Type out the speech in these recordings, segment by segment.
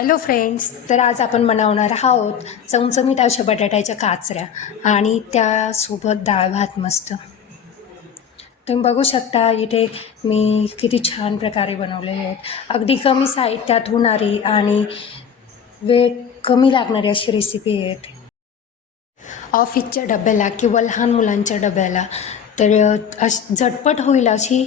Hello friends तर आज आपण बनवणार आहोत चमचमीत अशा बटाट्याच्या काचऱ्या आणि त्यासोबत डाळ भात मस्त. तुम्ही बघू शकता इथे मी किती छान प्रकारे बनवलेले आहेत. अगदी कमी साहित्यात होणारी आणि वेळ कमी लागणारी अशी रेसिपी आहेत. ऑफिसच्या डब्याला किंवा लहान मुलांच्या डब्याला तर अश झटपट होईल अशी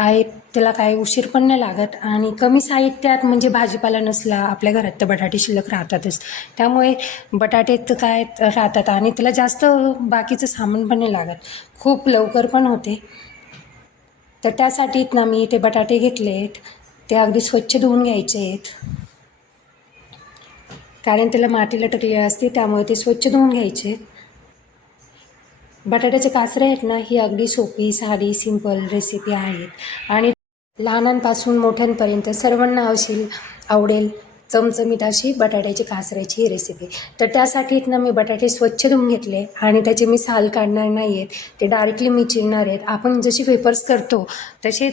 आहे त्याला काय उशीर पण नाही लागत. आणि कमी साहित्यात म्हणजे भाजीपाला नसला आपल्या घरात तर बटाटे शिल्लक राहतातच. त्यामुळे बटाटे तर काय राहतात आणि त्याला जास्त बाकीचं सामान पण नाही लागत. खूप लवकर पण होते. तर त्यासाठीत ना मी ते बटाटे घेतले आहेत ते अगदी स्वच्छ धुवून घ्यायचे आहेत कारण त्याला माती लटकली असते त्यामुळे ते स्वच्छ धुवून घ्यायचे. बटाट्याचे काचरे आहेत ना ही अगदी सोपी साधी सिंपल रेसिपी आहेत. आणि लहानांपासून मोठ्यांपर्यंत सर्वांना अशी आवडेल चमचमीत अशी बटाट्याची कासऱ्याची ही रेसिपी तर त्यासाठी ना मी बटाटे स्वच्छ धुवून घेतले आणि त्याचे मी साल काढणार नाही आहेत ते डायरेक्टली मी चिरणार आहेत. आपण जशी वेपर्स करतो तसे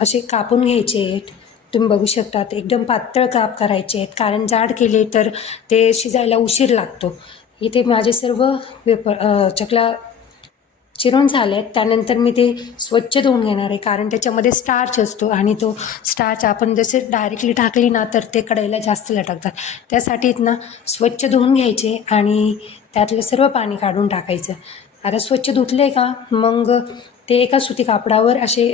असे कापून घ्यायचे आहेत. तुम्ही बघू शकतात एकदम पातळ काप करायचे आहेत. कारण जाड केले तर ते शिजायला उशीर लागतो. इथे माझे सर्व वेपर चकला चिरून झाले आहेत त्यानंतर मी ते स्वच्छ धुवून घेणार आहे कारण त्याच्यामध्ये स्टार्च असतो आणि तो स्टार्च आपण जसे डायरेक्टली टाकली ना तर ते कढईला जास्त लटकतात. त्यासाठी ना स्वच्छ धुवून घ्यायचे आणि त्यातलं सर्व पाणी काढून टाकायचं. आता स्वच्छ धुतले का? मग ते एका सुती कापडावर असे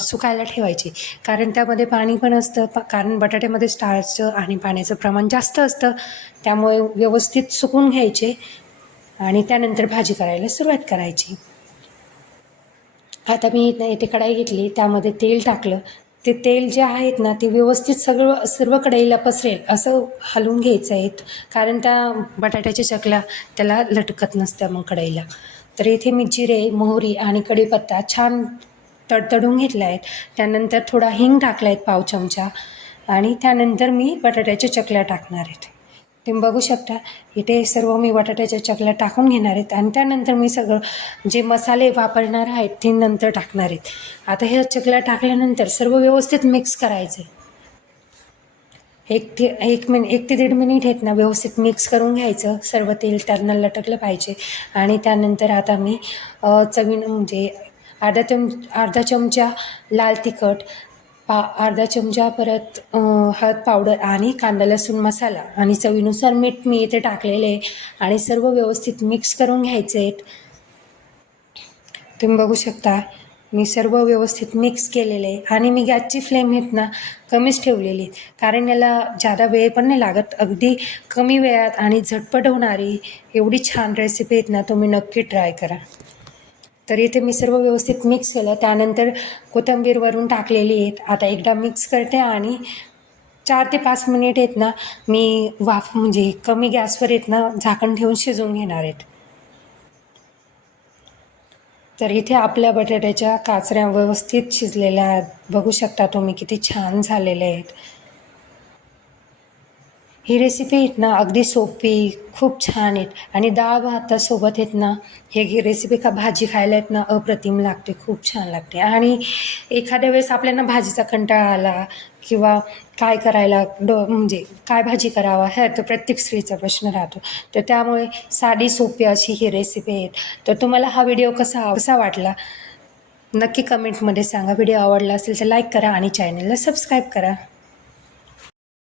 सुकायला ठेवायचे. कारण त्यामध्ये पाणी पण असतं. प कारण बटाट्यामध्ये स्टार्चचं आणि पाण्याचं प्रमाण जास्त असतं. त्यामुळे व्यवस्थित सुकून घ्यायचे आणि त्यानंतर भाजी करायला सुरुवात करायची. आता मी इथं इथे कढाई घेतली. त्यामध्ये तेल टाकलं. ते तेल जे आहेत ना ते व्यवस्थित सगळं सर्व कढईला पसरेल. असं हलवून घ्यायचं आहे. कारण त्या बटाट्याच्या चकल्या त्याला लटकत नसत्या मग कढईला. तर इथे मी जिरे मोहरी आणि कढीपत्ता छान तडतडून घेतला आहेत त्यानंतर थोडा हिंग टाकला आहेत पाव चमचा आणि त्यानंतर मी बटाट्याच्या चकल्या टाकणार आहेत तुम्ही बघू शकता इथे सर्व मी बटाट्याच्या चकल्या टाकून घेणार आहेत आणि त्यानंतर मी सगळं जे मसाले वापरणार आहेत ते नंतर टाकणार आहेत. आता ह्या चकल्या टाकल्यानंतर सर्व व्यवस्थित मिक्स करायचे एक ते एक मिनिट एक ते दीड मिनिट आहेत ना व्यवस्थित मिक्स करून घ्यायचं. सर्व तेल त्यांना लटकलं पाहिजे. आणि त्यानंतर आता मी चवीनं म्हणजे अर्धा चम अर्धा चमचा लाल तिखट पा अर्धा चमचा परत हळद पावडर आणि कांदा लसूण मसाला आणि चवीनुसार मीठ मी इथे टाकलेले आहे. आणि सर्व व्यवस्थित मिक्स करून घ्यायचे आहेत. तुम्ही बघू शकता. मी सर्व व्यवस्थित मिक्स केलेले आहे. आणि मी गॅसची फ्लेम आहेत ना कमीच ठेवलेली कारण याला जादा वेळ पण नाही लागत. अगदी कमी वेळात आणि झटपट होणारी एवढी छान रेसिपी आहेत ना तुम्ही नक्की ट्राय करा. तर इथे मी सर्व व्यवस्थित मिक्स केलं. त्यानंतर कोथंबीरवरून टाकलेली आहेत. आता एकदा मिक्स करते आणि चार ते पाच मिनिट आहेत ना मी वाफ म्हणजे कमी गॅसवर आहेत ना झाकण ठेवून शिजवून घेणार आहेत. तर इथे आपल्या बटाट्याच्या काचऱ्या व्यवस्थित शिजलेल्या आहेत. बघू शकता तुम्ही किती छान झालेले आहेत. ही रेसिपी आहेत ना अगदी सोपी खूप छान आहेत. आणि डाळ भातासोबत आहेत ना हे रेसिपी का भाजी खायला आहेत ना अप्रतिम लागते खूप छान लागते. आणि एखाद्या वेळेस आपल्याला भाजीचा कंटाळा आला किंवा काय करायला डो म्हणजे काय भाजी करावा ह्या तर प्रत्येक स्त्रीचा प्रश्न राहतो. तर त्यामुळे साधी सोपी अशी ही रेसिपी आहेत. तर तुम्हाला हा व्हिडिओ कसा कसा वाटला? नक्की कमेंटमध्ये सांगा. व्हिडिओ आवडला असेल तर लाईक करा आणि चॅनलला सबस्क्राईब करा.